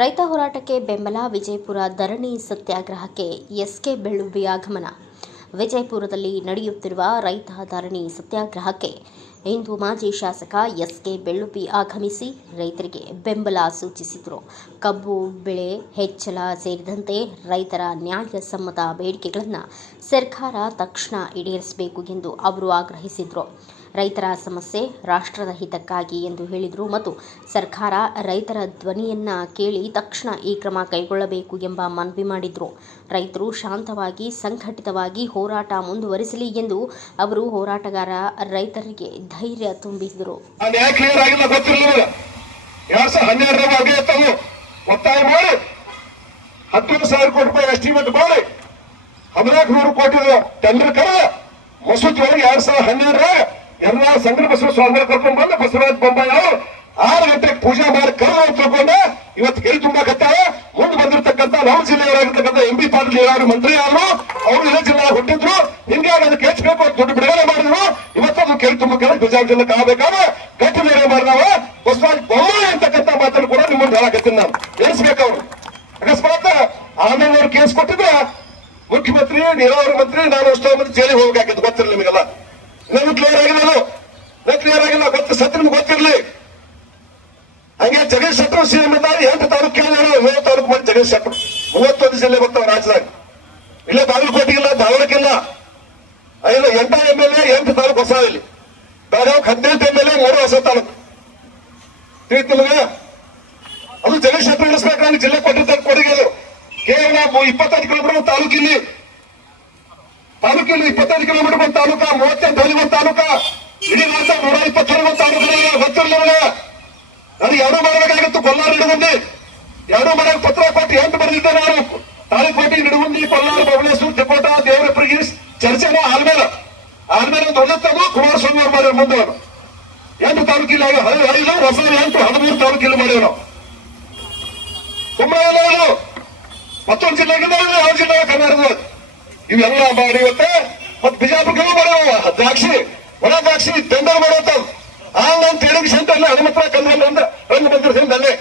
ರೈತ ಹೋರಾಟಕ್ಕೆ ಬೆಂಬಲ. ವಿಜಯಪುರ ಧರಣಿ ಸತ್ಯಾಗ್ರಹಕ್ಕೆ ಎಸ್ಕೆ ಬೆಳ್ಳುಬ್ಬಿ ಆಗಮನ. ವಿಜಯಪುರದಲ್ಲಿ ನಡೆಯುತ್ತಿರುವ ರೈತ ಧರಣಿ ಸತ್ಯಾಗ್ರಹಕ್ಕೆ ಇಂದು ಮಾಜಿ ಶಾಸಕ ಎಸ್ಕೆ ಬೆಳ್ಳುಬ್ಬಿ ಆಗಮಿಸಿ ರೈತರಿಗೆ ಬೆಂಬಲ ಸೂಚಿಸಿದರು. ಕಬ್ಬು ಬೆಳೆ ಹೆಚ್ಚಳ ಸೇರಿದಂತೆ ರೈತರ ನ್ಯಾಯಸಮ್ಮತ ಬೇಡಿಕೆಗಳನ್ನು ಸರ್ಕಾರ ತಕ್ಷಣ ಈಡೇರಿಸಬೇಕು ಎಂದು ಅವರು ಆಗ್ರಹಿಸಿದರು. ರೈತರ ಸಮಸ್ಯೆ ರಾಷ್ಟ್ರದ ಹಿತಕ್ಕಾಗಿ ಎಂದು ಹೇಳಿದರು ಮತ್ತು ಸರ್ಕಾರ ರೈತರ ಧ್ವನಿಯನ್ನ ಕೇಳಿ ತಕ್ಷಣ ಈ ಕ್ರಮ ಕೈಗೊಳ್ಳಬೇಕು ಎಂಬ ಮನವಿ ಮಾಡಿದರು. ರೈತರು ಶಾಂತವಾಗಿ ಸಂಘಟಿತವಾಗಿ ಹೋರಾಟ ಮುಂದುವರಿಸಲಿ ಎಂದು ಅವರು ಹೋರಾಟಗಾರ ರೈತರಿಗೆ ಧೈರ್ಯ ತುಂಬಿದರು. ಎಲ್ಲ ಸಂಘ ಬಸವ ಸ್ವಾಮಿ ಕರ್ಕೊಂಡ್ ಬಂದು ಬಸವರಾಜ ಬೊಮ್ಮಾಯಿ ಅವರು 6 ಗಂಟೆಗೆ ಪೂಜೆ ಮಾಡಿ ಕರ್ಮ ತಗೊಂಡ ಇವತ್ತು ಕೆರೆ ತುಂಬಾಕತ್ತಾರ. ಮುಂದೆ ಬಂದಿರತಕ್ಕಂಥ ನಮ್ಮ ಜಿಲ್ಲೆಯವರಾಗಿರ್ತಕ್ಕಂಥ MP ಪಾಟೀಲ್ ಯಾರು ಮಂತ್ರಿ ಅವರು ಅವರು ಇದೇ ಜಿಲ್ಲೆ ಹುಟ್ಟಿದ್ರು. ಹಿಂಗಾಗಿ ಅದಕ್ಕೆ ಹೆಚ್ಚಬೇಕು ಅಂತ ದುಡ್ಡು ಬಿಡುಗಡೆ ಮಾಡಿದ್ರು. ಇವತ್ತು ಅದು ಕೆರೆ ತುಂಬಕ್ಕೆ ಬಿಜಾಪುರ ಜಿಲ್ಲೆಗೆ ಆಗಬೇಕಾದ್ರೆ ಗಟ್ಟಿ ನಿರ್ಣಯ ಮಾಡಿದವ ಬಸವರಾಜ ಬೊಮ್ಮಾಯಿ ಅಂತಕ್ಕಂಥ ಮಾತನ್ನು ಕೂಡ ನಿಮ್ಮನ್ನು ಹೇಳಕತ್ತೀನಿ. ನಾನು ಎನಿಸ್ಬೇಕು ಅವರು ಅಕಸ್ಮಾತ್ ಆಮೇಲೆ ಅವ್ರು ಕೇಸ್ ಕೊಟ್ಟಿದ್ರೆ ಮುಖ್ಯಮಂತ್ರಿ ನೀರಾವರಿ ಮಂತ್ರಿ ನಾನು ಅಷ್ಟೋ ಮಂದಿ ಜೈಲಿಗೆ ಹೋಗ್ಬೇಕಾಗಿತ್ತು. ಗೊತ್ತಿರಲಿ ನಿಮಗೆಲ್ಲ. ನನಗೆ ಕ್ಲಿಯರ್ ಆಗಿಲ್ಲ ಗೊತ್ತು ಸತ್ಯ ನಿಮ್ಗೆ ಗೊತ್ತಿರಲಿ. ಹಂಗೆ ಜಗದೀಶ್ ಶೆಟ್ಟರ್ CM ಇದ್ದಾರೆ. 8 ತಾಲೂಕು ಕೇಳಿದಾರೆ. 7 ತಾಲೂಕು ಮಂದಿ ಜಗದೀಶ್ ಶೆಟ್ಟರ್ 31 ಜಿಲ್ಲೆ ಬರ್ತಾವ ರಾಜ್ಯದಾಗ. ಇಲ್ಲ ಬಾಗಲಕೋಟೆಗಿಲ್ಲ, ಧಾರವಾಡಕ್ಕಿಲ್ಲ. 8 MLA 8 ತಾಲೂಕು ಹೊಸ. ಇಲ್ಲಿ ಬೆಳಗಾವ್ 18 MLA 3 ಹೊಸ ತಾಲೂಕು. ತಿಳಿತು ನಿಮಗೆ? ಅದು ಜಗದೀಶ್ ಶೆಟ್ಟರ್ ಇಳಿಸ್ಬೇಕು. ನಾನು ಜಿಲ್ಲೆ ಕೊಟ್ಟಿದ್ದ ಕೊಡುಗೆ ಅದು ಕೇವಲ 25 ಕಿಲೋಮೀಟರ್ ತಾಲೂಕಿಲ್ಲಿ 25 ಕಿಲೋಮೀಟರ್ ಒಂದು ತಾಲೂಕ, 38 ಒಂದು ತಾಲೂಕ, ಇಡೀ ರಾಜ್ಯ 120 ತಾಲೂಕುಗಳಿಗೆ ಗೊತ್ತಿರಲಿಲ್ಲ. ನನಗೆ 2 ಮಾಡಬೇಕಾಗಿತ್ತು. ಕೊಲ್ಲಾರ ನಿಡಗುಂದಿ 2 ಮಾಡಕ್ಕೆ ಪತ್ರ ಕೊಟ್ಟು 8 ಬರೆದಿದ್ದೆ ನಾನು. ತಾಳಿಕೋಟೆ, ನಿಡಗುಂದಿ, ಕೊಲ್ಲಾರ, ಬಬಲೇಶ್ವರ, ತಿಕೋಟ, ದೇವರಪುರಿಗೆ ಚರ್ಚೆನ ಆದ್ಮೇಲೆ ಒಂದು ಒಳ್ಳೆ ತಗೋ ಕುಮಾರಸ್ವಾಮಿ ಅವ್ರು ಮಾಡ್ಯಾರ. ಮುಂದೆ 8 ತಾಲೂಕಿಲ್ಲ, 5 ಹೊಸ 8 13 ತಾಲೂಕಿಲ್ಲ ಮಾಡ್ಯಾವ ನಾವು. ತುಂಬಾ ಎಲ್ಲ ಮತ್ತೊಂದು ಜಿಲ್ಲೆಗಿಂದ ಯಾವ ಜಿಲ್ಲೆ ಕರ್ನಾಟಕದ ಇವೆಲ್ಲ ಮಾಡಿ ಇವತ್ತೆ ಮತ್ತೆ ಬಿಜಾಪುರಗಳು ಮಾಡ್ಯಾವ. ದ್ರಾಕ್ಷಿ, ಒಣ ದ್ರಾಕ್ಷಿ ಟೆಂಡರ್ ಮಾಡುವಂತ ಆನ್ಲೈನ್ ಟ್ರೇಡಿಂಗ್ ಸೆಂಟರ್ ಹನುಮಂತರ ಕಂದ್ರಲ್ಲಿ ಒಂದು ಬಂದಿರ್ತೀನಿ ಅಲ್ಲೇ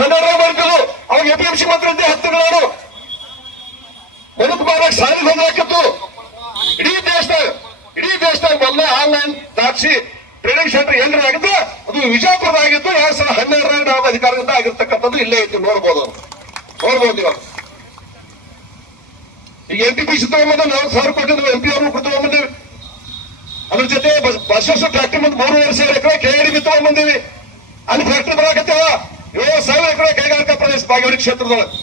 ಸಂಡಾರ ಮಾಡ್ತಿದ್ರು. ಅವಾಗ APMC ಮಂತ್ರಿ ಇದ್ದೆ 10 ತಿಂಗಳು ಬದುಕು ಮಾಡಕ್ಕೆ ಸಾಲಿಗೆ ಬಂದು ಹಾಕಿತ್ತು. ಇಡೀ ದೇಶದಾಗ ಮೊದಲ ಆನ್ಲೈನ್ ದ್ರಾಕ್ಷಿ ಟ್ರೇಡಿಂಗ್ ಸೆಂಟರ್ ಏನ್ರ ಆಗಿದ್ದು ಅದು ವಿಜಯಪುರದಾಗಿದ್ದು. 2012 ನಾವು ಅಧಿಕಾರದಿಂದ ಆಗಿರ್ತಕ್ಕಂಥದ್ದು ಇಲ್ಲೇ ಇತ್ತು. ನೋಡ್ಬೋದು ಇವಾಗ. ಈಗ NTPC ತಗೊಂಬಂದ 4,000 ಕೊಟ್ಟಿದ್ವಿ. MP ಅವ್ರನ್ನು ತಗೊಂಬಂದಿವಿ. ಅದ್ರ ಜೊತೆ ಬಸವಸ ಫ್ಯಾಕ್ಟ್ರಿ ಮುಂದೆ 3,500 ಎಕರೆ KIDB ತಗೊಂಬಂದಿವಿ. ಅಲ್ಲಿ ಫ್ಯಾಕ್ಟ್ರಿ ಬರಾಕತ್ತೇವ. 7,000 ಎಕರೆ ಕೈಗಾರಿಕಾ ಪ್ರದೇಶ ಬಾಗೇವಾಡಿ ಕ್ಷೇತ್ರದೊಳಗೆ.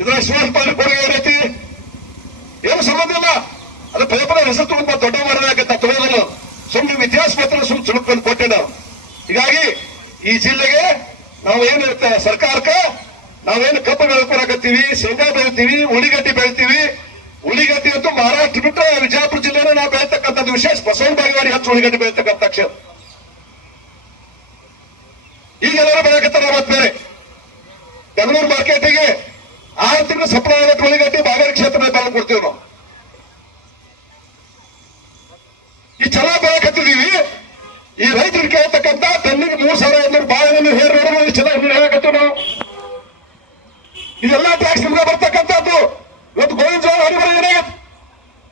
ಇದ್ರ ಶಿವಾಜ್ ಪಾಲಿ ಕೊಡುಗೆ ಏನೈತಿ? ಏನು ಸಂಬಂಧ ಇಲ್ಲ. ಅದು ಪದೇ ಹೆಸರು ತುಂಬ ದೊಡ್ಡ ಮಾಡಲಾಗತ್ತ ತಗೊಳ್ಳೋದಲ್ಲ. ಸುಮ್ಮನೆ ಇತಿಹಾಸ ಮಾತ್ರ ಚುಳುಕೊಂಡು ಕೊಟ್ಟೆ ನಾವು. ಹೀಗಾಗಿ ಈ ಜಿಲ್ಲೆಗೆ ನಾವು ಏನಿರುತ್ತೆ ಸರ್ಕಾರಕ್ಕೆ ನಾವೇನು ಕಬ್ಬು ಬೆಳ್ಕೊಳಕತ್ತೀವಿ, ಶೇಂಗಾ ಬೆಳಿತೀವಿ, ಉಳಿಗಡ್ಡಿ ಬೆಳಿತೀವಿ. ಉಳಿಗಡ್ಡಿ ಅಂತೂ ಮಹಾರಾಷ್ಟ್ರ ಬಿಟ್ಟರೆ ವಿಜಯಪುರ ಜಿಲ್ಲೆನ ನಾವು ಬೆಳತಕ್ಕಂಥದ್ದು ವಿಶೇಷ. ಬಸವನ ಬಾಗೇವಾಡಿ ಹೆಚ್ಚು ಉಳಿಗಡ್ಡಿ ಬೆಳತಕ್ಕಂಥ ಕ್ಷೇತ್ರ. ಈಗೆಲ್ಲರೂ ಬೆಳಕತ್ತಾರ. ಮತ್ತೆ ಬೇರೆ ಬೆಂಗಳೂರು ಮಾರ್ಕೆಟಿಗೆ 6 ತಿಂಗಳು ಸಪ್ಲೈ ಆಗಕ್ಕೆ ಉಳಿಗಡ್ಡಿ ಬಾಗೇವಾಡಿ ಕ್ಷೇತ್ರದಲ್ಲಿ ಬೆಲೆ ಕೊಡ್ತೀವಿ ನಾವು. ಈ ಚೆನ್ನಾಗಿ ಬೆಳಕತ್ತಿದೀವಿ. ಈ ರೈತರು ಕೇಳ್ತಕ್ಕಂಥ ಟನ್ನಿಗೆ 3,500 ಬಾಳೆಹಣ್ಣು ಹೇರ್ ನೋಡೋದು ಚೆನ್ನಾಗಿ ಹೇಳಕತ್ತೀವಿ ನಾವು. ಇದೆಲ್ಲ ಟ್ಯಾಕ್ಸ್ ನಿಮ್ಗೆ ಬರ್ತಕ್ಕಂಥದ್ದು. ಇವತ್ತು ಗೋವಿಂದ ಜೋಳ ಹರಿಬರ ಏನಾಗತ್ತೆ?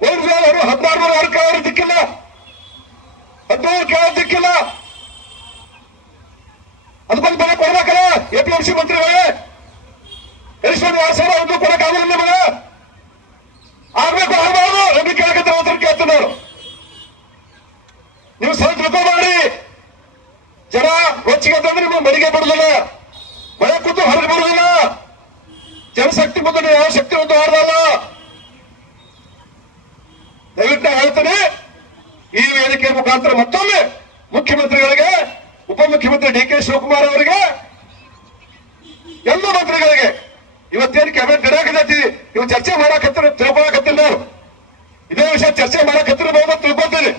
ಗೋವಿಂದ ಜೋಳ 16,000 ಕೇಳೋರು ದಿಕ್ಕಿಲ್ಲ, 15 ಕೇಳೋದು ದಿಕ್ಕಿಲ್ಲ. ಅದಕ್ಕೊಂದು ಬೆಲೆ ಕೊಡ್ಬೇಕಲ್ಲ APMC ಮಂತ್ರಿಗಳೇ. ಎಷ್ಟು 2,000 ಒಂದು ಕೊಡಕ್ಕಾಗಲ್ಲ ನಿಮಗೆ. ಆಗ್ಬೇಕು ಆಗಬಾರ್ದು ನಮಗೆ ಕೇಳಕತ್ತ ರೈತರು ಕೇಳ್ತೀನಿ ನಾನು. ನೀವು ಸ್ವಲ್ಪ ತಿಳ್ಕೊಂಡ್ರಿ. ಜನ ರೊಚ್ಚಿಗೆ ಅಂತಂದ್ರೆ ನಿಮ್ಗೆ ಮನೆಗೆ ಬಿಡುದಿಲ್ಲ, ಮಳೆ ಕೂತು ಹೊರಗೆ ಬಿಡುದಿಲ್ಲ. ಜನಶಕ್ತಿ ಮುಂದೆ ಯಾವ ಶಕ್ತಿ ಒಂದು ಆಡಲ್ಲ. ದಯವಿಟ್ಟು ಹೇಳ್ತೀನಿ, ಈ ವೇದಿಕೆ ಮುಖಾಂತರ ಮತ್ತೊಮ್ಮೆ ಮುಖ್ಯಮಂತ್ರಿಗಳಿಗೆ, ಉಪಮುಖ್ಯಮಂತ್ರಿ DK ಶಿವಕುಮಾರ್ ಅವರಿಗೆ, ಎಲ್ಲ ಮಂತ್ರಿಗಳಿಗೆ ಇವತ್ತೇನು ಕ್ಯಾಬಿನೆಟ್ ನಡೆಯಕತ್ತೈತಿ, ಇವು ಚರ್ಚೆ ಮಾಡಕತ್ತಿರ ತಿಳ್ಕೊಳಕತ್ತಿಲ್ಲ. ನಾನು ಇದೇ ವಿಷಯ ಚರ್ಚೆ ಮಾಡಕತ್ತಿರಬಹುದು ಅಂತ ತಿಳ್ಕೊತೀನಿ.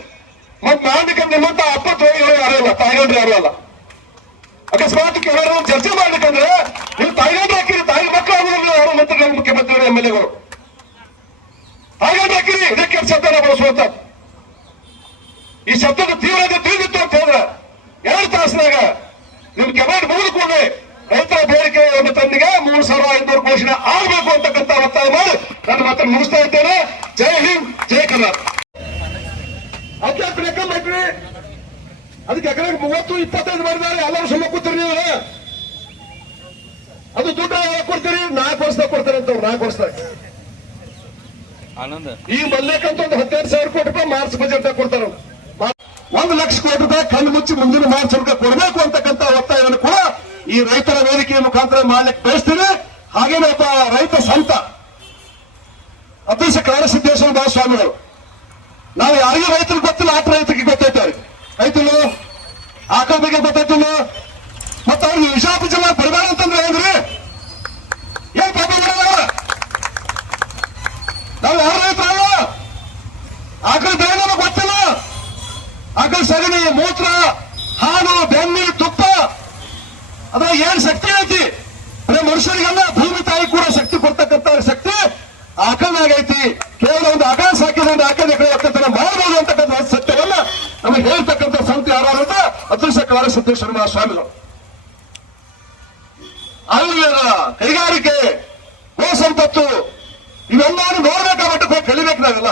ಮತ್ ಮಾಡ್ಲಿಕ್ಕೆ ನಿಮ್ಮಂತ 70 ಯಾರು ಇಲ್ಲ, ತಾಯಿಗಂಡ್ರೆ ಯಾರು ಅಲ್ಲ. ಅಕಸ್ಮಾತ್ ಕೆಲವರು ಚರ್ಚೆ ಮಾಡ್ಲಿಕ್ಕಂದ್ರೆ ನೀವು ತಾಯಿಗಂಡ್ರೆ ಹಾಕಿರಿ, ತಾಯಿ ಮಕ್ಕಳು ಆಗುದಿಲ್ಲ. ಯಾರು ಮಂತ್ರಿಗಳು, ಮುಖ್ಯಮಂತ್ರಿಗಳು, MLAಗಳು ತಾಯಿಗಂಡ್ರೆ ಹಾಕಿರಿ. ಇದಕ್ಕೆ ಶಬ್ದನ ಬಳಸುವಂತ ಈ ಶಬ್ದದ ತೀವ್ರತೆ ತಿಳಿದಿತ್ತು ಅಂತ ಹೇಳಿದ್ರೆ 2 ತಾಸಿನಾಗ ನಿಮ್ ಕ್ಯಾಬಿನೆಟ್ ಮುಗಿದುಕೊಂಡೆ ರೈತರ ಬೇಡಿಕೆ ಒಂದು ತಂದಿಗೆ 3,500 ಘೋಷಣೆ ಆಗಬೇಕು ಅಂತಕ್ಕಂಥ ಒತ್ತಾಯ ಮಾಡಿ ನನ್ನ ಮಾತನ್ನು ಮುಗಿಸ್ತಾ ಇದ್ದೇನೆ. ಜೈ ಹಿಂದ್, ಜೈ ಕರ್ನಾಟಕ. ಅದಕ್ಕೆ ಅದಕ್ಕೆ ಎಕರೆ 30-25 ಮಾಡಿದ್ದಾರೆ. ಎಲ್ಲರೂ ಸುಮ್ಮನೆ ಕೂತೀರಿ ನೀವು. ಅದು ದುಡ್ಡು ಕೊಡ್ತೀರಿ, 4 ವರ್ಷದಾಗ ಕೊಡ್ತಾರೆ ಅಂತ. 4 ವರ್ಷದಾಗ ಈ ಮಲ್ಲೇಕಂತ ಒಂದು 15,000 ಕೋಟಿ ರೂಪಾಯಿ ಮಾರ್ಚ್ ಬಜೆಟ್ ಕೊಡ್ತಾರೆ. 1 ಲಕ್ಷ ಕೋಟಿ ರೂಪಾಯಿ ಕಣ್ಣು ಮುಚ್ಚಿ ಮುಂದಿನ ಮಾರ್ಚ್ ತನಕ ಕೊಡಬೇಕು ಅಂತಕ್ಕಂಥ ಒತ್ತಾಯವನ್ನು ಕೂಡ ಈ ರೈತರ ವೇದಿಕೆಯ ಮುಖಾಂತರ ಮಾಡ್ಲಿಕ್ಕೆ ಬಯಸ್ತೀನಿ. ಹಾಗೇನೆ ಒಬ್ಬ ರೈತ ಸಂತ ಅಧ್ಯಕ್ಷ ಕಾಡಸಿದ್ದೇಶ್ವರ ಮಹಾಸ್ವಾಮಿಗಳು, ನಾವು ಯಾರಿಗೂ ರೈತರಿಗೆ ಗೊತ್ತಿಲ್ಲ, ಆಟ ರೈತರಿಗೆ ಗೊತ್ತೈತೆ. ರೈತರು ಆಕಳ ಬಗ್ಗೆ ಗೊತ್ತೈತಿಲ್ಲ, ಮತ್ತೆ ಅವ್ರಿಗೆ ವಿಜಾಪುರ ಜಿಲ್ಲಾ ಬರಬೇಡ ಅಂತಂದ್ರೆ ಏನ್ರಿ? ಏನ್ ಪಾಪ ನಾವು ಯಾರು ರೈತರಲ್ಲ? ಆಕಳ ಬೆಳೆ ನಮಗೆ ಗೊತ್ತಿಲ್ಲ. ಆಕಳ ಸಗಣಿ, ಮೂತ್ರ, ಹಾಲು, ಬೆಣ್ಣೆ, ತುಪ್ಪ ಅದ್ರ ಏನ್ ಶಕ್ತಿ ಐತಿ? ಅದೇ ಮನುಷ್ಯರಿಗೆಲ್ಲ ಭೂಮಿ ತಾಯಿ ಕೂಡ ಶಕ್ತಿ ಕೊಡ್ತಕ್ಕಂಥ ಶಕ್ತಿ ಆಕಳನಾಗೈತಿ. ಕೇವಲ ಒಂದು ಆಕಳ ಸಾಕಿದ ಒಂದು ಆಕಳ ಒಕ್ಕತನ ಮಾಡಬಹುದು ಅಂತಕ್ಕಂಥ ಸತ್ಯವನ್ನ ನಮಗೆ ಹೇಳ್ತಕ್ಕಂಥ ಸಂತ ಯಾರು? ಅದೃಶ್ಯ ಕಾಡಸಿದ್ದೇಶ್ವರ ಮಹಾಸ್ವಾಮಿಗಳು. ಆಯುರ್ವೇದ, ಕೈಗಾರಿಕೆ, ಗೋ ಸಂಪತ್ತು ಇವೆಲ್ಲರೂ ನೋಡ್ಬೇಕಾ ಮಟ್ಟಕ್ಕೆ ಹೋಗಿ ಕಲಿಬೇಕು ನಾವೆಲ್ಲ.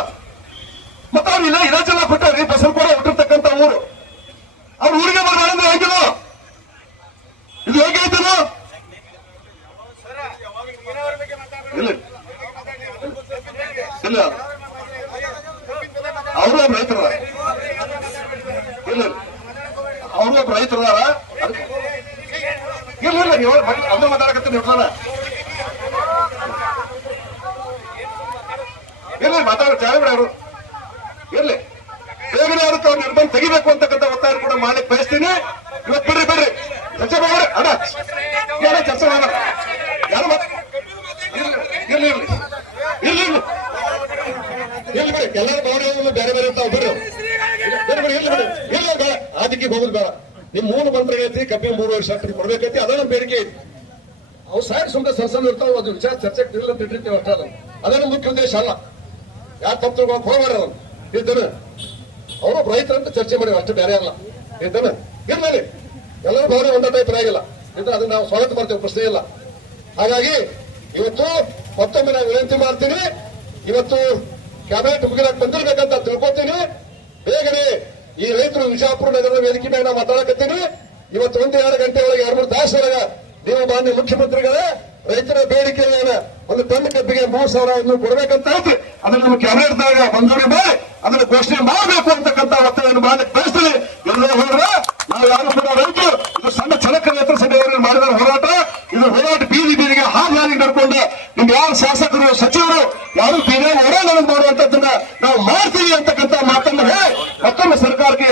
ಮತ್ತೆ ಅವ್ರು ಇಲ್ಲ ಇರಾಜೆಲ್ಲ ಕೊಟ್ಟಾರಿ, ಬಸವಪುರ ಹುಟ್ಟಿರ್ತಕ್ಕಂಥ ಊರು. ಅವ್ರ ಊರಿಗೆ ಬರಬಾರಂದ್ರೆ ಹೇಗಿಲ್ಲ? ಇದು ಹೇಗೆ ಐತನು? ಇಲ್ಲ ಇಲ್ಲ, ಅವರು ಒಬ್ಬ ರೈತರದಾರ. ಇಲ್ಲ ಅವರು ಒಬ್ಬ ರೈತರದಾರ. ಇಲ್ಲ ಇಲ್ಲ, ನೀವು ಅದೇ ಮಾತಾಡಕತ್ತೀನಿ. ಇರ್ಲಿ ಮಾತಾಡೋ ಚಾವೆ ಬಿಡ ಅವರು. ಇರ್ಲಿ ಬೇಗನೆ ಅದಕ್ಕೆ ಅವ್ರು ನಿರ್ಬಂಧ ತೆಗಿಬೇಕು ಅಂತಕ್ಕಂಥ ಒತ್ತಾಯ ಕೂಡ ಮಾಡ್ಲಿಕ್ಕೆ ಬಯಸ್ತೀನಿ. ಇವತ್ತು ಬಿಡ್ರಿ ಚರ್ಚೆ ಮಾಡೋಣ ಅಣ್ಣ, ಯಾರ ಚರ್ಚೆ ಮಾಡೋಣ? ಯಾರು ಇರ್ಲಿ ಇರ್ಲಿ ಇರ್ಲಿ ಇರ್ಲಿ ಬಿಡಿ. ಎಲ್ಲರ ಭಾವನೆಗಳು ಬೇರೆ ಬೇರೆ ಇರ್ತಾವ. ಬಿಡ್ರಿ ಬಿಡಿ, ಇರ್ಲಿ ಬಿಡಿ. ಇಲ್ಲ ಬೇಡ, ಆದಿಕ್ಕೆ ಹೋಗುದು ಬೇಡ. ನಿಮ್ 3 ಮಂತ್ರಿಗಳೈತಿ, ಕಬ್ಬಿ 3 ವರ್ಷ ಕೊಡ್ಬೇಕೈತಿ. ಅದನ್ನ ಬೇಡಿಕೆ ಐತಿ. ಅವು ಸಾರಿ ಸುಮ್ಮನೆ ಸರ್ಸಲ್ ಇರ್ತಾವ. ಅದು ವಿಚಾರ ಚರ್ಚೆಗೆ ಇಲ್ಲ ಅಂತ ಇಟ್ಟಿರ್ತೀವಿ ಅಷ್ಟೇ. ಅದನ್ನ ಮುಖ್ಯ ಉದ್ದೇಶ ಅಲ್ಲ. ಯಾರು ತಪ್ಪು ತಿಳ್ಕೊಂಡು ಹೋಗ್ಬಾರ್ದು. ಅವನು ಇದ್ದಾನೆ, ಅವರು ರೈತರಂತ ಚರ್ಚೆ ಮಾಡಿ ಅಷ್ಟೇ, ಬೇರೆ ಅಲ್ಲ. ಇದ್ದಾನೆ ಇರ್ಲಿ, ಎಲ್ಲರೂ ಭಾವನೆ ಒಂದೇ ಟೈಪ್ ಆಗಿಲ್ಲ. ಅದನ್ನ ನಾವು ಸ್ವಾಗತ ಮಾಡ್ತೇವೆ, ಪ್ರಶ್ನೆ ಇಲ್ಲ. ಹಾಗಾಗಿ ಇವತ್ತು ಮತ್ತೊಮ್ಮೆ ನಾನು ವಿನಂತಿ ಮಾಡ್ತೀನಿ. ಇವತ್ತು ಕ್ಯಾಬಿನೆಟ್ ಮುಗಿಲಾಕ್ ಬಂದಿರ್ಬೇಕಂತ ತಿಳ್ಕೊತೀನಿ. ಬೇಗನೆ ಈ ರೈತರು ವಿಜಾಪುರ ನಗರದ ವೇದಿಕೆ ಮೇಲೆ ನಾವು ಮಾತಾಡಕತ್ತೀನಿ. ಇವತ್ತು 1-2 ಗಂಟೆ ಒಳಗೆ 2-3 ತಾಸು ಒಳಗೆ ನೀವು ಮಾನ್ಯ ಮುಖ್ಯಮಂತ್ರಿಗಳೇ ರೈತರ ಬೇಡಿಕೆಯನ್ನ ಒಂದು ಟನ್ ಕಬ್ಬಿಗೆ 3,500 ಕೊಡಬೇಕಂತ ಐತಿ. ಅದನ್ನ ನಮ್ಮ ಕ್ಯಾಬಿನೆಟ್ದಾಗ ಮಂಜೂರಿ ಮಾಡಿ ಅದನ್ನ ಘೋಷಣೆ ಮಾಡಬೇಕು ಅಂತಕ್ಕಂಥ ಒತ್ತಾಯವನ್ನು ಮಾಡಲಿಕ್ಕೆ ಬಯಸ್ತೀನಿ. ಎಲ್ಲರೂ ಹೋದ್ರೆ ನಾವು ಯಾರು ಕೂಡ ರೈತರು ಇದು ಸಣ್ಣ ಛಲಕ ರೈತರ ಸಭೆಯವರಿಗೆ ಮಾಡಿದ ಹೋರಾಟ. ಇದು ಹೋರಾಟ ಬೀದಿಗೆ ಹಾದಿ ನಡ್ಕೊಂಡು ನಿಮ್ ಯಾರು ಶಾಸಕರು, ಸಚಿವರು ಯಾರು ಬೀದಿ ಹೋರಾಟ ಮಾಡುವಂತದ್ದನ್ನ ನಾವು ಮಾಡ್ತೀವಿ ಅಂತಕ್ಕಂಥ ಮಾತನ್ನು ಹೇಳಿ ಮತ್ತೊಮ್ಮೆ ಸರ್ಕಾರಕ್ಕೆ